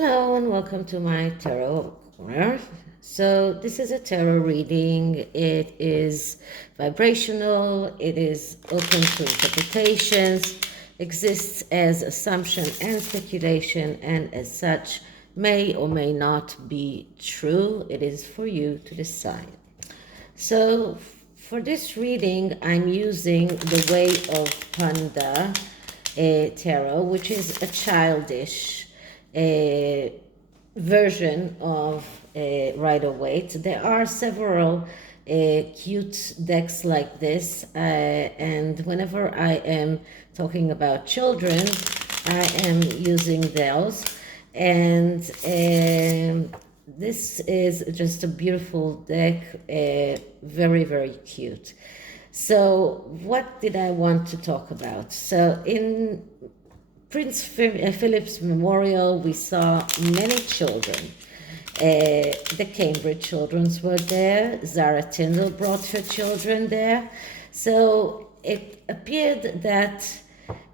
Hello and welcome to my tarot corner. So this is a tarot reading. It is vibrational, it is open to interpretations, exists as assumption and speculation, and as such may or may not be true. It is for you to decide. So for this reading, I'm using the Way of Panda tarot, which is a childish version of Rider-Waite. There are several cute decks like this, and whenever I am talking about children, I am using those. And this is just a beautiful deck, very, very cute. So what did I want to talk about? So in Prince Philip's memorial, we saw many children. The Cambridge children were there. Zara Tindall brought her children there. So it appeared that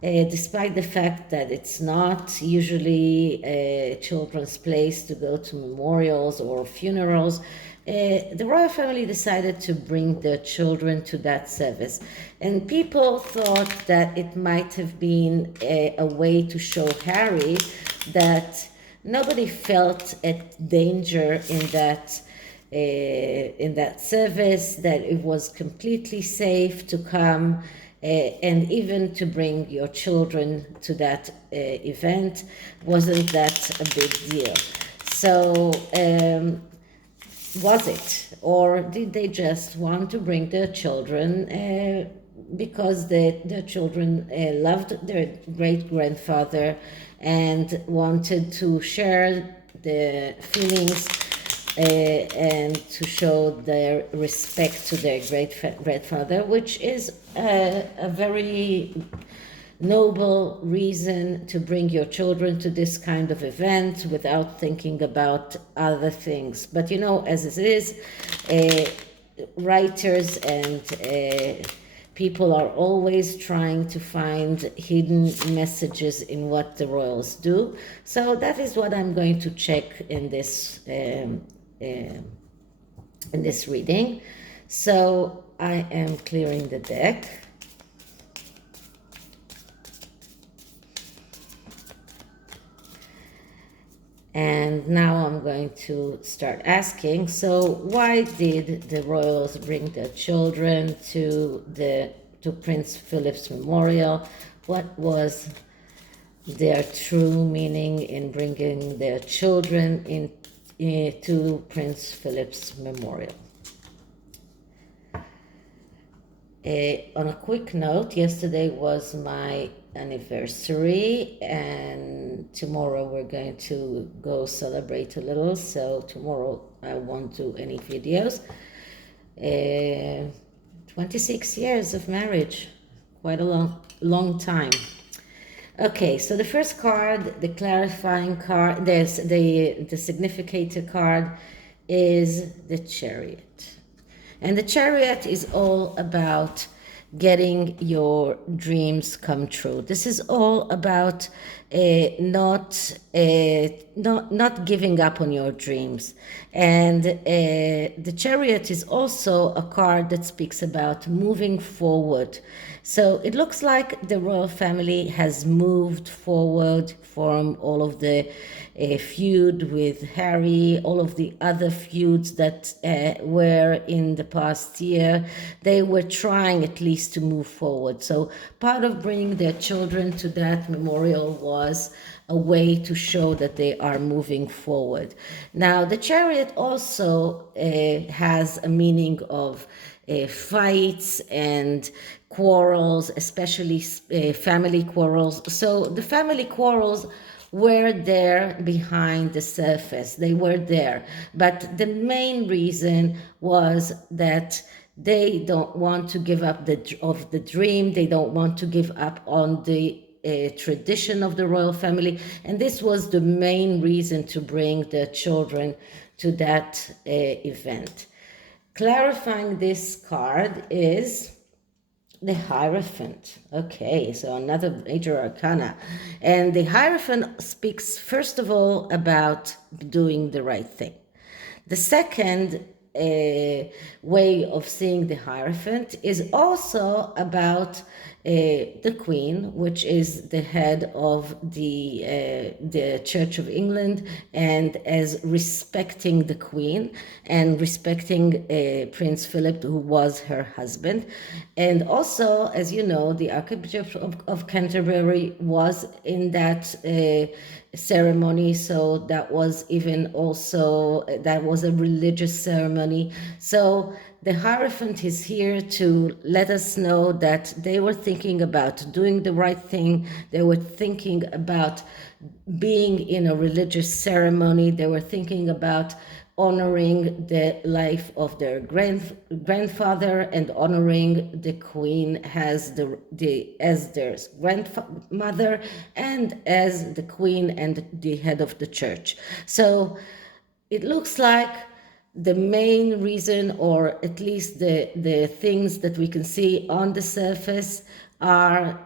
despite the fact that it's not usually a children's place to go to memorials or funerals, the royal family decided to bring their children to that service. And people thought that it might have been a way to show Harry that nobody felt a danger in that service, that it was completely safe to come and even to bring your children to that event wasn't that a big deal. So was it, or did they just want to bring their children because their children loved their great-grandfather and wanted to share the feelings and to show their respect to their great-grandfather, which is a very noble reason to bring your children to this kind of event without thinking about other things. But you know, as it is, writers and people are always trying to find hidden messages in what the royals do. So that is what I'm going to check in this reading. So I am clearing the deck. And now I'm going to start asking, so why did the royals bring their children to Prince Philip's memorial? What was their true meaning in bringing their children to Prince Philip's memorial? On a quick note, yesterday was my anniversary, and tomorrow we're going to go celebrate a little. So tomorrow I won't do any videos. 26 years of marriage, quite a long time. Okay, so the first card, the clarifying card, there's the significator card, is the Chariot. And the Chariot is all about getting your dreams come true. This is all about not giving up on your dreams. And the Chariot is also a card that speaks about moving forward. So it looks like the royal family has moved forward from all of the feud with Harry, all of the other feuds that were in the past year. They were trying at least to move forward. So part of bringing their children to that memorial was a way to show that they are moving forward. Now, the Chariot also has a meaning of fights and quarrels, especially family quarrels. So the family quarrels were there behind the surface. They were there. But the main reason was that they don't want to give up the dream. They don't want to give up on the tradition of the royal family. And this was the main reason to bring the children to that event. Clarifying this card is The Hierophant. Okay, so another major arcana. And the Hierophant speaks, first of all, about doing the right thing. The second way of seeing the Hierophant is also about the Queen, which is the head of the Church of England, and as respecting the Queen and respecting Prince Philip, who was her husband. And also, as you know, the Archbishop of Canterbury was in that ceremony, so that was even also, that was a religious ceremony. So the Hierophant is here to let us know that they were thinking about doing the right thing. They were thinking about being in a religious ceremony. They were thinking about honoring the life of their grandfather and honoring the Queen as as their grandmother and as the Queen and the head of the church. So it looks like the main reason, or at least the things that we can see on the surface, are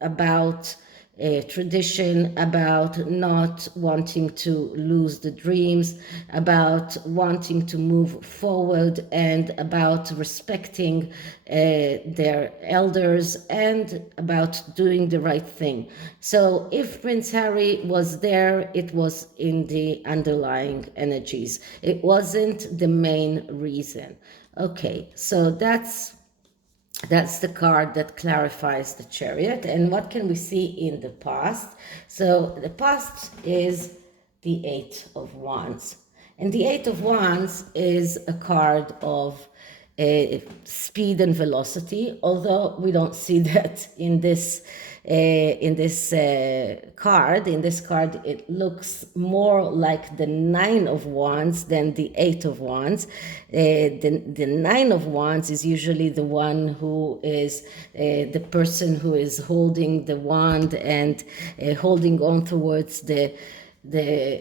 about tradition, about not wanting to lose the dreams, about wanting to move forward, and about respecting their elders, and about doing the right thing. So if Prince Harry was there, it was in the underlying energies. It wasn't the main reason. Okay, so that's the card that clarifies the Chariot. And what can we see in the past? So the past is the Eight of Wands. And the Eight of Wands is a card of speed and velocity, although we don't see that in this card. In this card, it looks more like the Nine of Wands than the Eight of Wands. The Nine of Wands is usually the one who is the person who is holding the wand and holding on towards the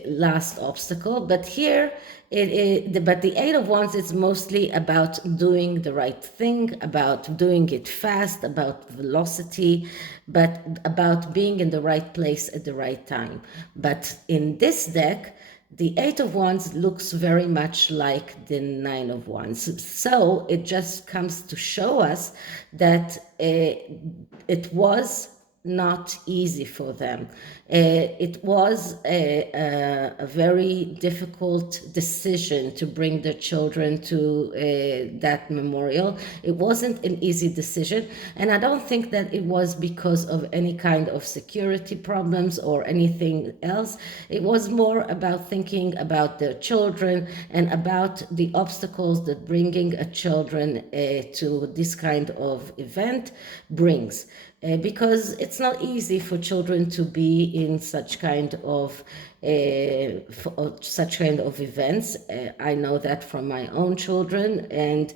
last obstacle. But here but the Eight of Wands is mostly about doing the right thing, about doing it fast, about velocity, but about being in the right place at the right time. But in this deck, the Eight of Wands looks very much like the Nine of Wands. So it just comes to show us that it was not easy for them. It was a very difficult decision to bring their children to that memorial. It wasn't an easy decision, and I don't think that it was because of any kind of security problems or anything else. It was more about thinking about their children and about the obstacles that bringing a children to this kind of event brings. Because it's not easy for children to be in such kind of events. I know that from my own children, and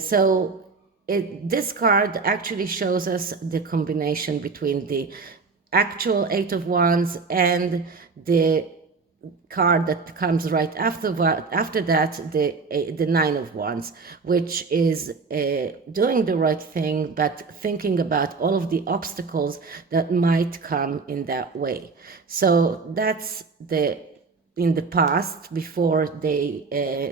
so this card actually shows us the combination between the actual Eight of Wands and the card that comes right after that, the Nine of Wands, which is doing the right thing, but thinking about all of the obstacles that might come in that way. So that's in the past, before they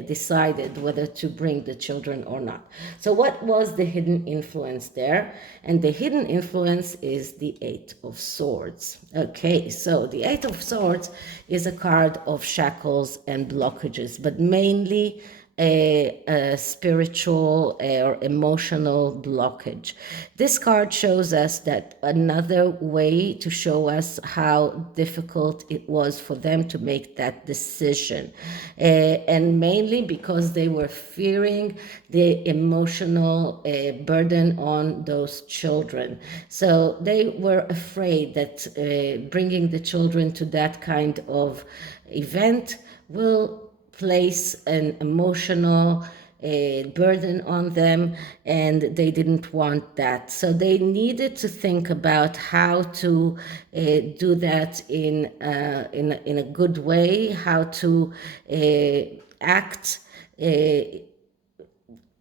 decided whether to bring the children or not. So what was the hidden influence there? And the hidden influence is the Eight of Swords. Okay, so the Eight of Swords is a card of shackles and blockages, but mainly a spiritual or emotional blockage. This card shows us that another way to show us how difficult it was for them to make that decision, and mainly because they were fearing the emotional burden on those children. So they were afraid that bringing the children to that kind of event will place an emotional burden on them, and they didn't want that. So they needed to think about how to do that in a good way, how to act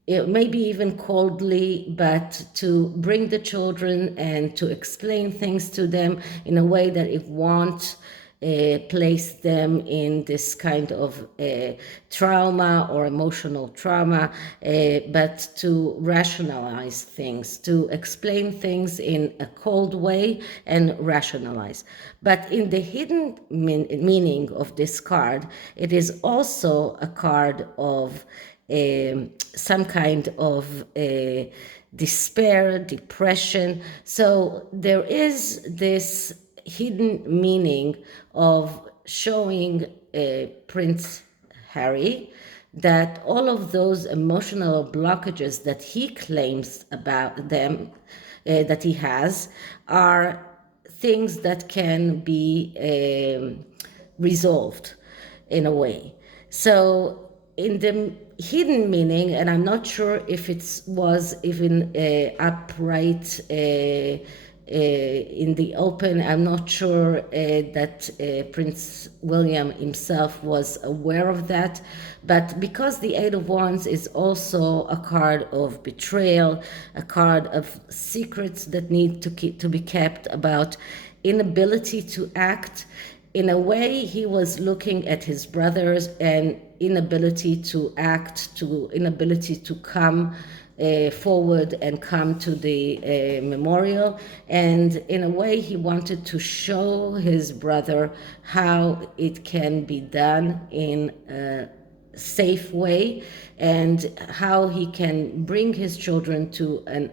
maybe even coldly, but to bring the children and to explain things to them in a way that it won't place them in this kind of trauma or emotional trauma, but to rationalize things, to explain things in a cold way and rationalize. But in the hidden meaning of this card, it is also a card of some kind of despair, depression. So there is this hidden meaning of showing Prince Harry that all of those emotional blockages that he claims about them, that he has, are things that can be resolved in a way. So in the hidden meaning, and I'm not sure if it was even upright in the open, I'm not sure that Prince William himself was aware of that, but because the Eight of Wands is also a card of betrayal, a card of secrets that need to be kept, about inability to act. In a way, he was looking at his brothers and inability to act, to inability to come forward and come to the memorial. And in a way, he wanted to show his brother how it can be done in a safe way, and how he can bring his children to an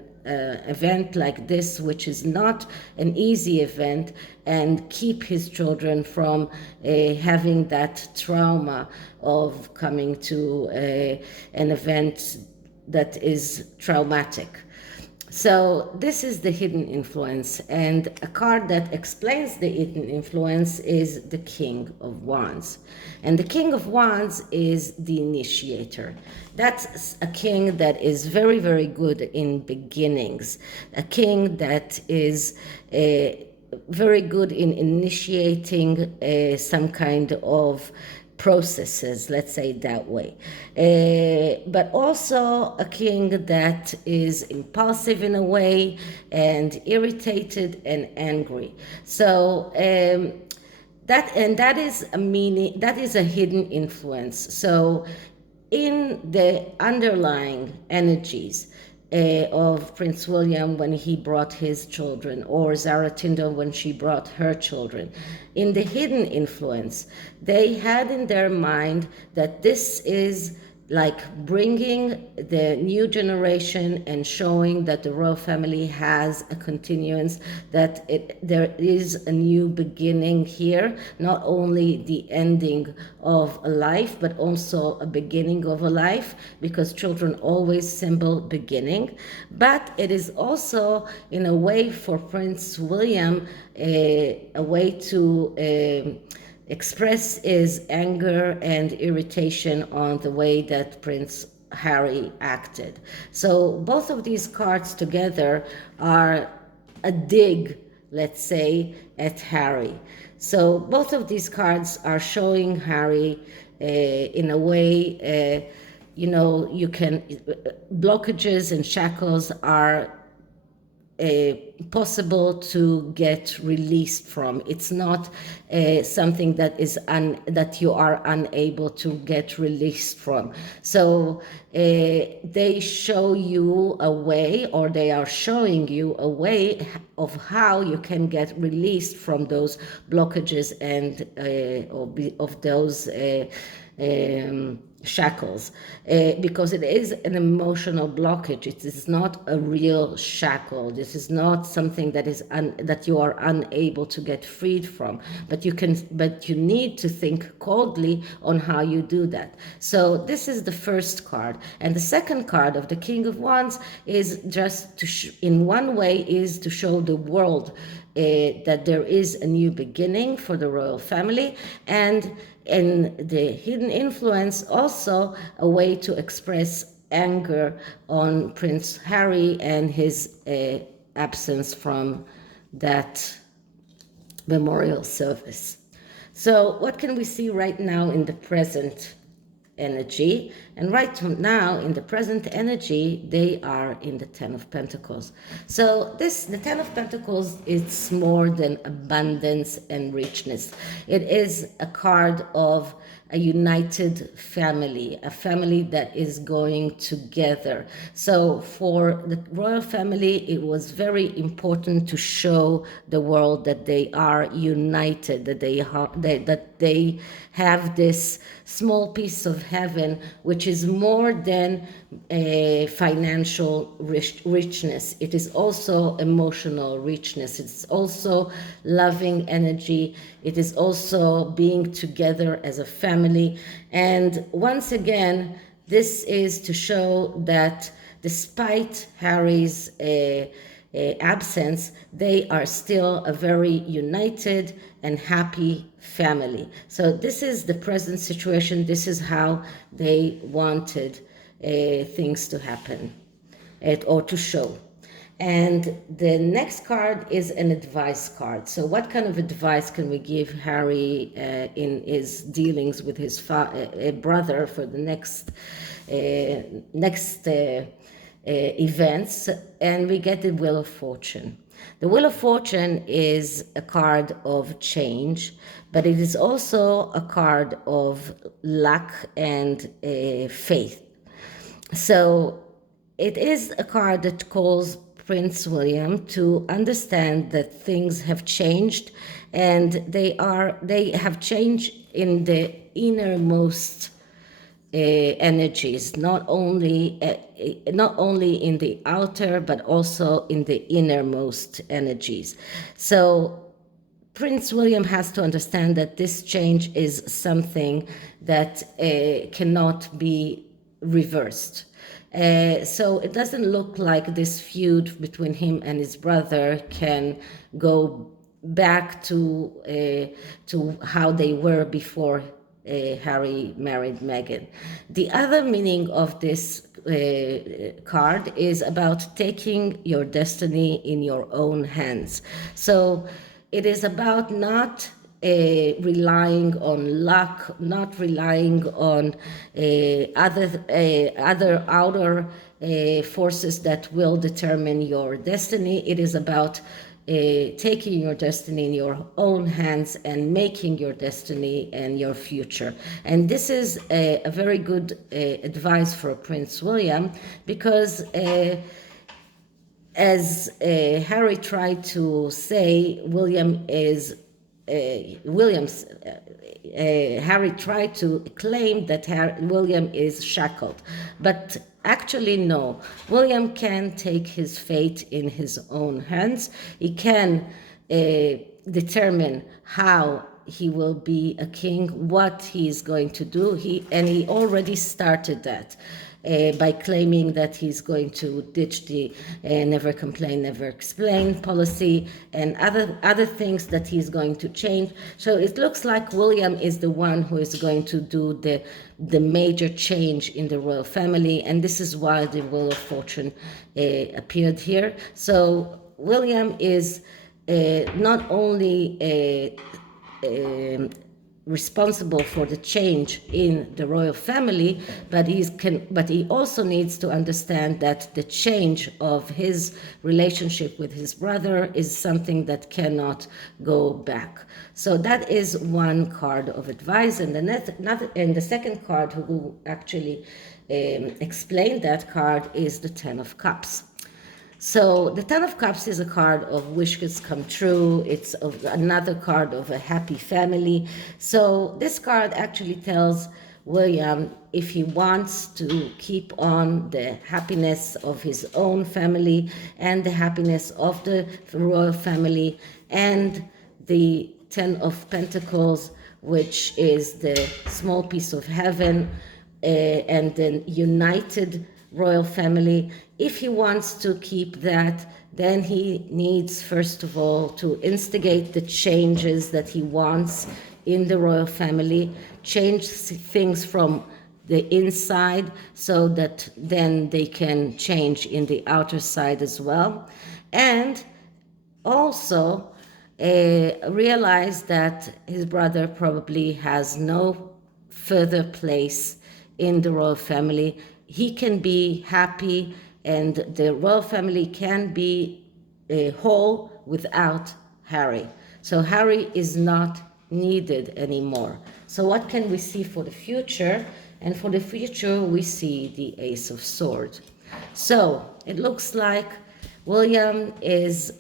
event like this, which is not an easy event, and keep his children from having that trauma of coming to an event that is traumatic. So this is the hidden influence, and a card that explains the hidden influence is the King of Wands. And the King of Wands is the initiator. That's a king that is very, very good in beginnings, a king that is very good in initiating some kind of processes, let's say it that way. But also a king that is impulsive in a way, and irritated and angry. So that is a meaning, that is a hidden influence. So in the underlying energies of Prince William when he brought his children, or Zaratinda when she brought her children, in the hidden influence, they had in their mind that this is like bringing the new generation and showing that the royal family has a continuance, that there is a new beginning here, not only the ending of a life, but also a beginning of a life, because children always symbol beginning. But it is also, in a way, for Prince William, a way to express his anger and irritation on the way that Prince Harry acted. So both of these cards together are a dig, let's say, at Harry. So both of these cards are showing Harry in a way, you can, blockages and shackles are possible to get released from. It's not something that is that you are unable to get released from. So they show you a way, or they are showing you a way of how you can get released from those blockages and of those shackles, because it is an emotional blockage. It is not a real shackle. This is not something that is that you are unable to get freed from, but you need to think coldly on how you do that. So this is the first card. And the second card of the King of Wands is just to in one way is to show the world that there is a new beginning for the royal family, and the hidden influence also a way to express anger on Prince Harry and his absence from that memorial service. So what can we see right now in the present energy, and right now in the present energy they are in the Ten of Pentacles. So the Ten of Pentacles is more than abundance and richness. It is a card of a united family, a family that is going together. So for the royal family, it was very important to show the world that they are united, that they have this small piece of heaven, which is more than a financial richness. It is also emotional richness. It's also loving energy. It is also being together as a family. And once again, this is to show that despite Harry's absence, they are still a very united and happy family. So this is the present situation. This is how they wanted things to happen or to show. And the next card is an advice card. So what kind of advice can we give Harry in his dealings with his brother for the next events? And we get the Wheel of Fortune. The Wheel of Fortune is a card of change, but it is also a card of luck and faith. So it is a card that calls Prince William to understand that things have changed, and they have changed in the innermost energies, not only in the outer but also in the innermost energies. So Prince William has to understand that this change is something that cannot be reversed. So it doesn't look like this feud between him and his brother can go back to how they were before Harry married Meghan. The other meaning of this card is about taking your destiny in your own hands. So it is about not relying on luck, not relying on other outer forces that will determine your destiny. It is about taking your destiny in your own hands and making your destiny and your future. And this is a very good advice for Prince William, because as Harry tried to say, Harry tried to claim that William is shackled. But actually, no. William can take his fate in his own hands. He can determine how he will be a king, what he is going to do. He already started that. By claiming that he's going to ditch the never complain, never explain policy and other things that he's going to change. So it looks like William is the one who is going to do the major change in the royal family, and this is why the Wheel of Fortune appeared here. So William is not only responsible for the change in the royal family, but he also needs to understand that the change of his relationship with his brother is something that cannot go back. So that is one card of advice, and the second card who will actually explain that card is the Ten of Cups. So the Ten of Cups is a card of wishes come true. It's another card of a happy family. So this card actually tells William, if he wants to keep on the happiness of his own family and the happiness of the royal family and the Ten of Pentacles, which is the small piece of heaven, and the united royal family, if he wants to keep that, then he needs, first of all, to instigate the changes that he wants in the royal family, change things from the inside so that then they can change in the outer side as well. And also realize that his brother probably has no further place in the royal family. He can be happy, and the royal family can be whole without Harry. So Harry is not needed anymore. So what can we see for the future? And for the future, we see the Ace of Swords. So it looks like William is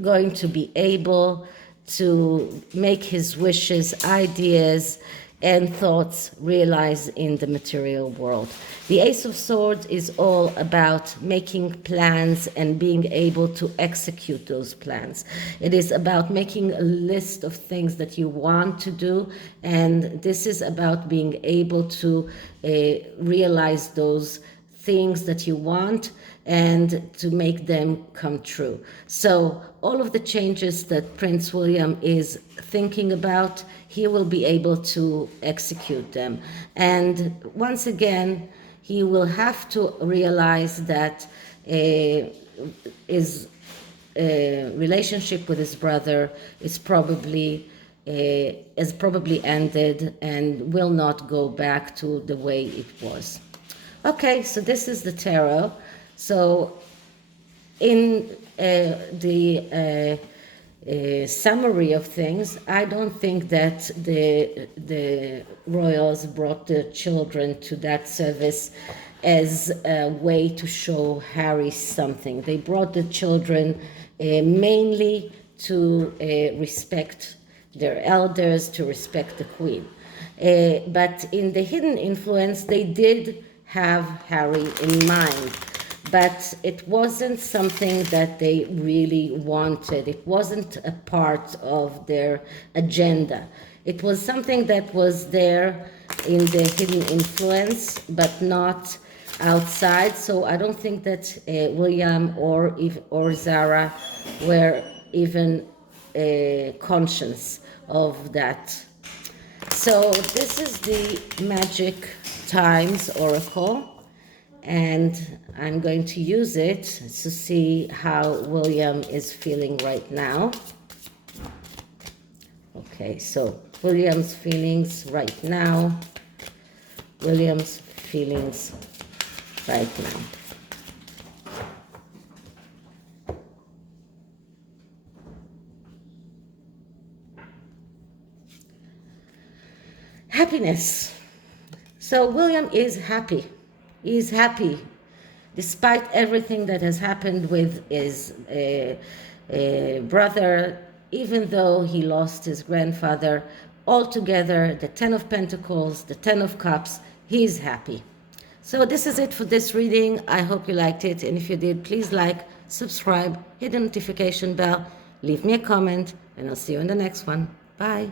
going to be able to make his wishes, ideas, and thoughts realized in the material world. The Ace of Swords is all about making plans and being able to execute those plans. It is about making a list of things that you want to do, and this is about being able to realize those things that you want and to make them come true. So all of the changes that Prince William is thinking about, he will be able to execute them. And once again, he will have to realize that his relationship with his brother is probably has probably ended and will not go back to the way it was. Okay, so this is the tarot. So in the summary of things, I don't think that the royals brought the children to that service as a way to show Harry something. They brought the children mainly to respect their elders, to respect the queen. But in the hidden influence, they did have Harry in mind, but it wasn't something that they really wanted. It wasn't a part of their agenda. It was something that was there in the hidden influence, but not outside. So I don't think that William or Zara were even conscious of that. So this is the Magic Times Oracle, and I'm going to use it to see how William is feeling right now. Okay, so William's feelings right now. William's feelings right now. Happiness. So William is happy. He's happy despite everything that has happened with his brother, even though he lost his grandfather. Altogether, the 10 of Pentacles, the 10 of Cups, he's happy. So this is it for this reading. I hope you liked it. And if you did, please like, subscribe, hit the notification bell, leave me a comment, and I'll see you in the next one. Bye.